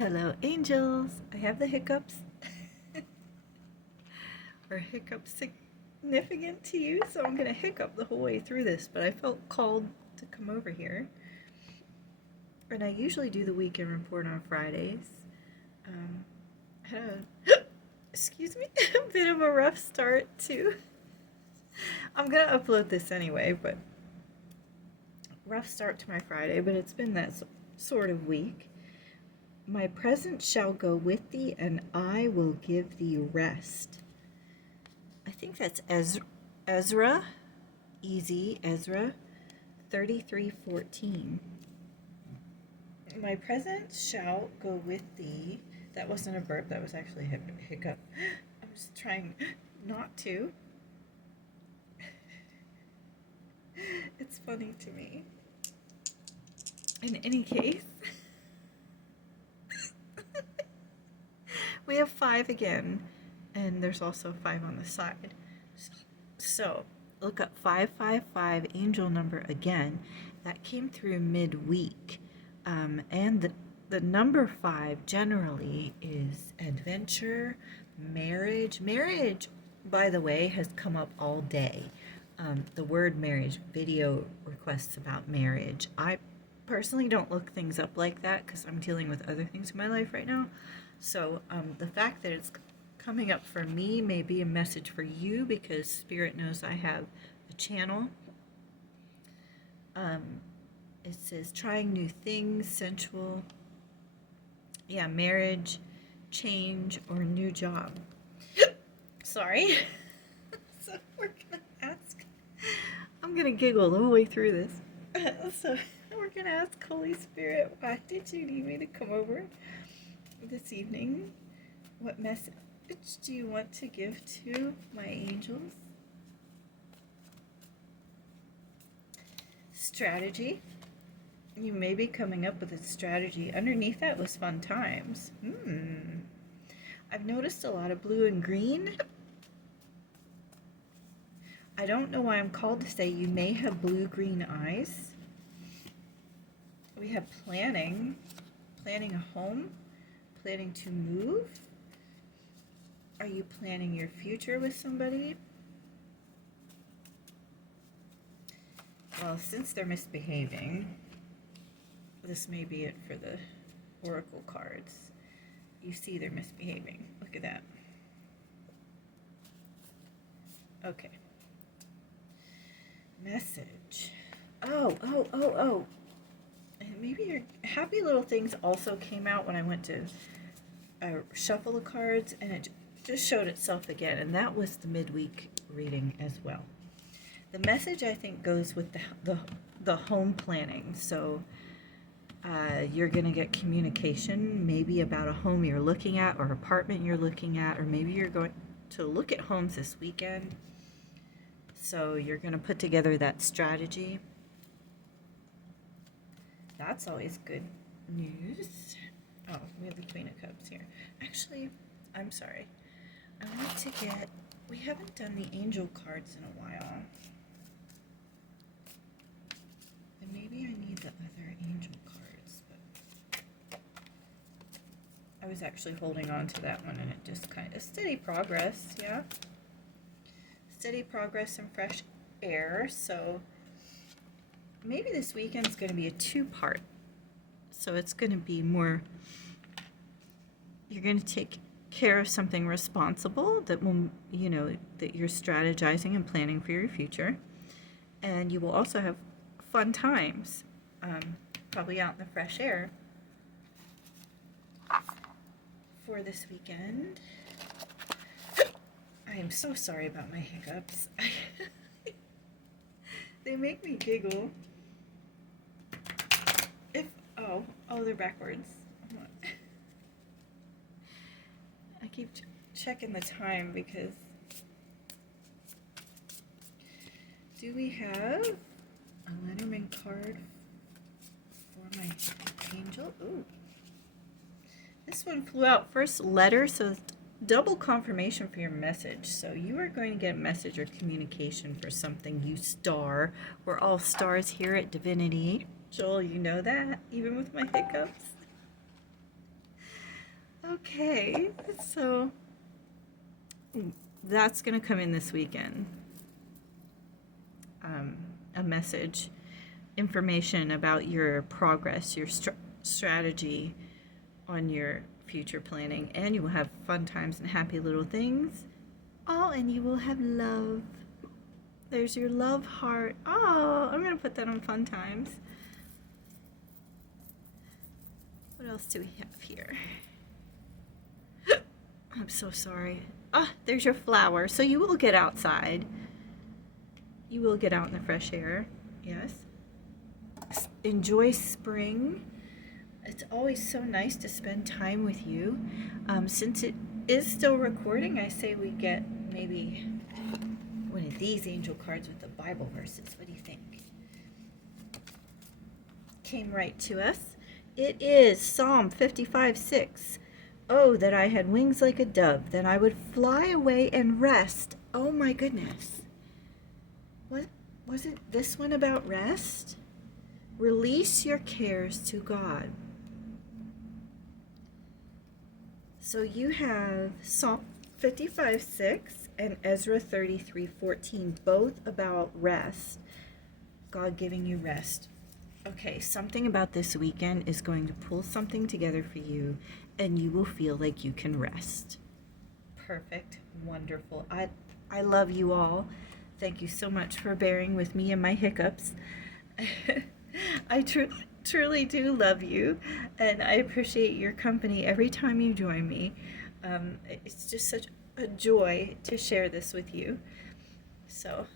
Hello, angels. I have the hiccups. Are hiccups significant to you? So I'm going to hiccup the whole way through this, but I felt called to come over here. And I usually do the weekend report on Fridays. Had a, excuse me, a bit of a rough start too. I'm going to upload this anyway, but rough start to my Friday, but it's been that sort of week. My presence shall go with thee, and I will give thee rest. I think that's Ezra, easy, Ezra 33:14. My presence shall go with thee. That wasn't a burp, that was actually a hiccup. I was trying not to. It's funny to me. In any case, we have 5 again, and there's also 5 on the side. So look up 555, angel number again. That came through midweek. And the number 5 generally is adventure, marriage. Marriage, by the way, has come up all day. The word marriage, video requests about marriage. I personally don't look things up like that because I'm dealing with other things in my life right now. So the fact that it's coming up for me may be a message for you because Spirit knows I have a channel. It says trying new things, sensual, yeah, marriage, change, or new job. Sorry. So we're gonna ask, I'm gonna giggle the whole way through this. So we're gonna ask Holy Spirit, why did you need me to come over this evening? What message do you want to give to my angels? Strategy. You may be coming up with a strategy. Underneath that was fun times. I've noticed a lot of blue and green. I don't know why I'm called to say you may have blue-green eyes. We have planning a home, planning to move. Are you planning your future with somebody? Well, since they're misbehaving, this may be it for the oracle cards. You see they're misbehaving. Look at that. Okay. Message. Oh. And maybe your happy little things also came out when I went to shuffle the cards, and it just showed itself again, and that was the midweek reading as well. The message, I think, goes with the home planning. So you're going to get communication maybe about a home you're looking at or apartment you're looking at, or maybe you're going to look at homes this weekend. So you're going to put together that strategy. That's always good news. Oh, we have the Queen of Cups here. Actually, I'm sorry. I want to get, we haven't done the angel cards in a while. And maybe I need the other angel cards, but I was actually holding on to that one, and it just kind of, steady progress, yeah? Steady progress and fresh air. So maybe this weekend's going to be a 2-part. So it's going to be more, you're going to take care of something responsible that will, that you're strategizing and planning for your future. And you will also have fun times, probably out in the fresh air for this weekend. I am so sorry about my hiccups. They make me giggle. Oh, they're backwards. I keep checking the time because do we have a Letterman card for my angel? Ooh. This one flew out first letter, so double confirmation for your message. So you are going to get a message or communication for something, you star. We're all stars here at Divinity Angel. You know that, even with my hiccups. Okay, so that's going to come in this weekend. A message, information about your progress, your strategy on your future planning, and you will have fun times and happy little things. Oh, and you will have love. There's your love heart. Oh, I'm going to put that on fun times. What else do we have here? I'm so sorry. Ah, there's your flower. So you will get outside. You will get out in the fresh air. Yes. Enjoy spring. It's always so nice to spend time with you. Since it is still recording, I say we get maybe one of these angel cards with the Bible verses. What do you think? Came right to us. It is Psalm 55:6. Oh, that I had wings like a dove, then I would fly away and rest. Oh my goodness. What was it this one about rest? Release your cares to God. So you have Psalm 55:6 and Ezra 33:14, both about rest. God giving you rest. Okay, something about this weekend is going to pull something together for you, and you will feel like you can rest. Perfect. Wonderful. I love you all. Thank you so much for bearing with me and my hiccups. I truly do love you, and I appreciate your company every time you join me. It's just such a joy to share this with you. So